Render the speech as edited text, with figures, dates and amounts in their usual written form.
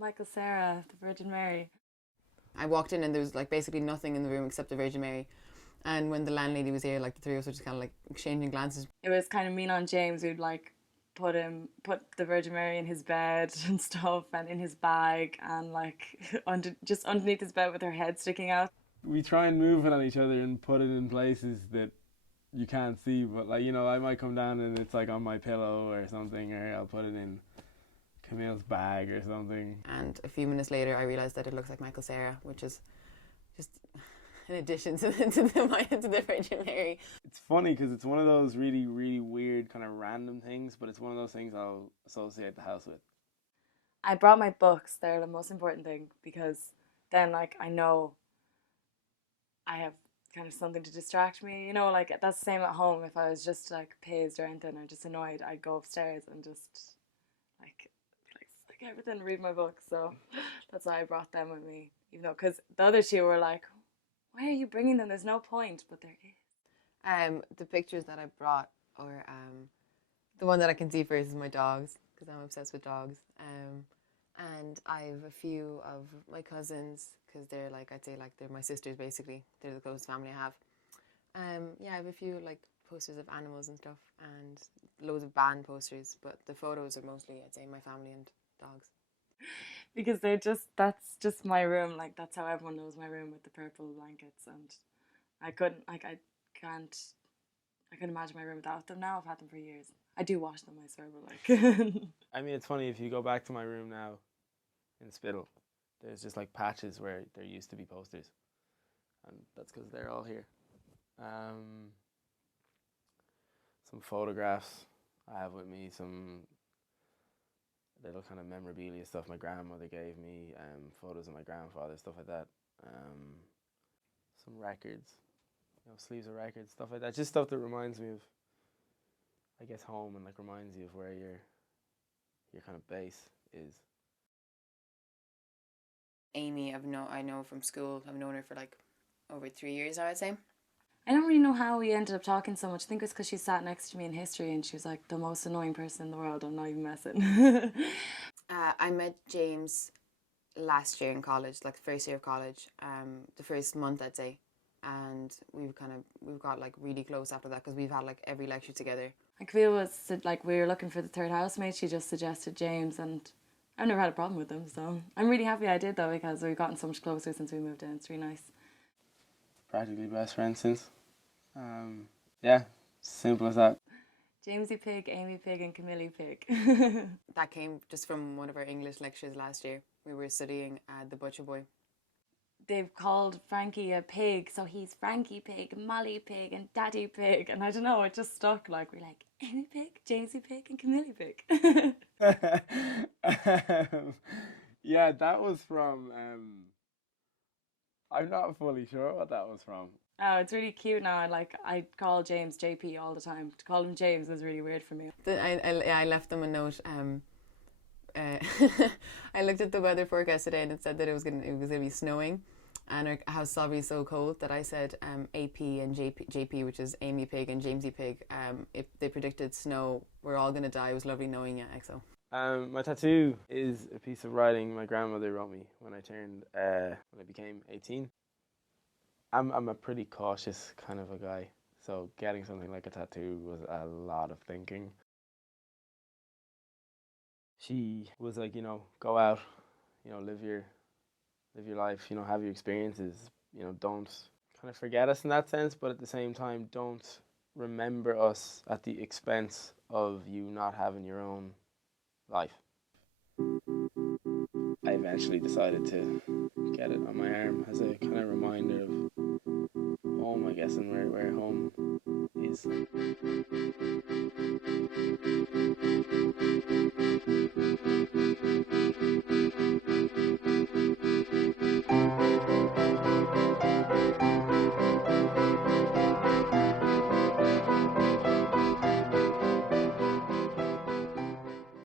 Michael Sarah, the Virgin Mary. I walked in and there was like basically nothing in the room except the Virgin Mary. And when the landlady was here, like the three of us were just kind of like exchanging glances. It was kind of mean on James. We'd like put the Virgin Mary in his bed and stuff, and in his bag, and like just underneath his bed with her head sticking out. We try and move it on each other and put it in places that you can't see, but like, you know, I might come down and it's like on my pillow or something, or I'll put it in Camille's bag or something. And a few minutes later I realised that it looks like Michael Sarah, which is just in addition to the Virgin Mary. It's funny because it's one of those really, really weird kind of random things, but it's one of those things I'll associate the house with. I brought my books. They're the most important thing, because then like I know I have kind of something to distract me. You know, like that's the same at home. If I was just like pissed or anything or just annoyed, I'd go upstairs and just like everything, read my book. So that's why I brought them with me. Even though, because the other two were like, why are you bringing them? There's no point. But there is. The pictures that I brought are the one that I can see first is my dogs, because I'm obsessed with dogs. And I have a few of my cousins, because they're like, I'd say like they're my sisters basically. They're the closest family I have. Yeah, I have a few like posters of animals and stuff, and loads of band posters. But the photos are mostly, I'd say, my family and dogs. Because that's just my room. Like that's how everyone knows my room, with the purple blankets. And I couldn't can't I couldn't imagine my room without them now. I've had them for years. I do wash them, I swear, but like I mean, it's funny, if you go back to my room now in Spittle, there's just like patches where there used to be posters, and that's because they're all here. Some photographs I have with me, some little kind of memorabilia stuff my grandmother gave me, photos of my grandfather, stuff like that. Some records, you know, sleeves of records, stuff like that. Just stuff that reminds me of, I guess, home, and like reminds you of where your kind of base is. Amy, I know from school. I've known her for like over 3 years, I would say. I don't really know how we ended up talking so much. I think it was because she sat next to me in history and she was like the most annoying person in the world. I'm not even messing. I met James last year in college, like the first year of college, the first month I'd say, and we've got like really close after that, because we've had like every lecture together. Like Camille was like, we were looking for the third housemate. She just suggested James, and I've never had a problem with him. So I'm really happy I did, though, because we've gotten so much closer since we moved in. It's really nice. Practically best friends since. Yeah, simple as that. Jamesy Pig, Amy Pig, and Camille Pig. That came just from one of our English lectures last year. We were studying The Butcher Boy. They've called Frankie a pig, so he's Frankie Pig, Molly Pig, and Daddy Pig. And I don't know, it just stuck. Like, we're like, Amy Pig, Jamesy Pig, and Camille Pig. Yeah, that was from, I'm not fully sure what that was from. Oh, it's really cute now. I call James JP all the time. To call him James was really weird for me. I left them a note. I looked at the weather forecast today and it said that it was gonna be snowing, and our house is already so cold that I said AP and JP, which is Amy Pig and Jamesy Pig. If they predicted snow, we're all gonna die. It was lovely knowing you, EXO. My tattoo is a piece of writing my grandmother wrote me when I became 18. I'm a pretty cautious kind of a guy, so getting something like a tattoo was a lot of thinking. She was like, you know, go out, you know, live your life, you know, have your experiences, you know, don't kind of forget us in that sense, but at the same time, don't remember us at the expense of you not having your own life. I eventually decided to get it on my arm as a kind of reminder of home, I guess, and where home is.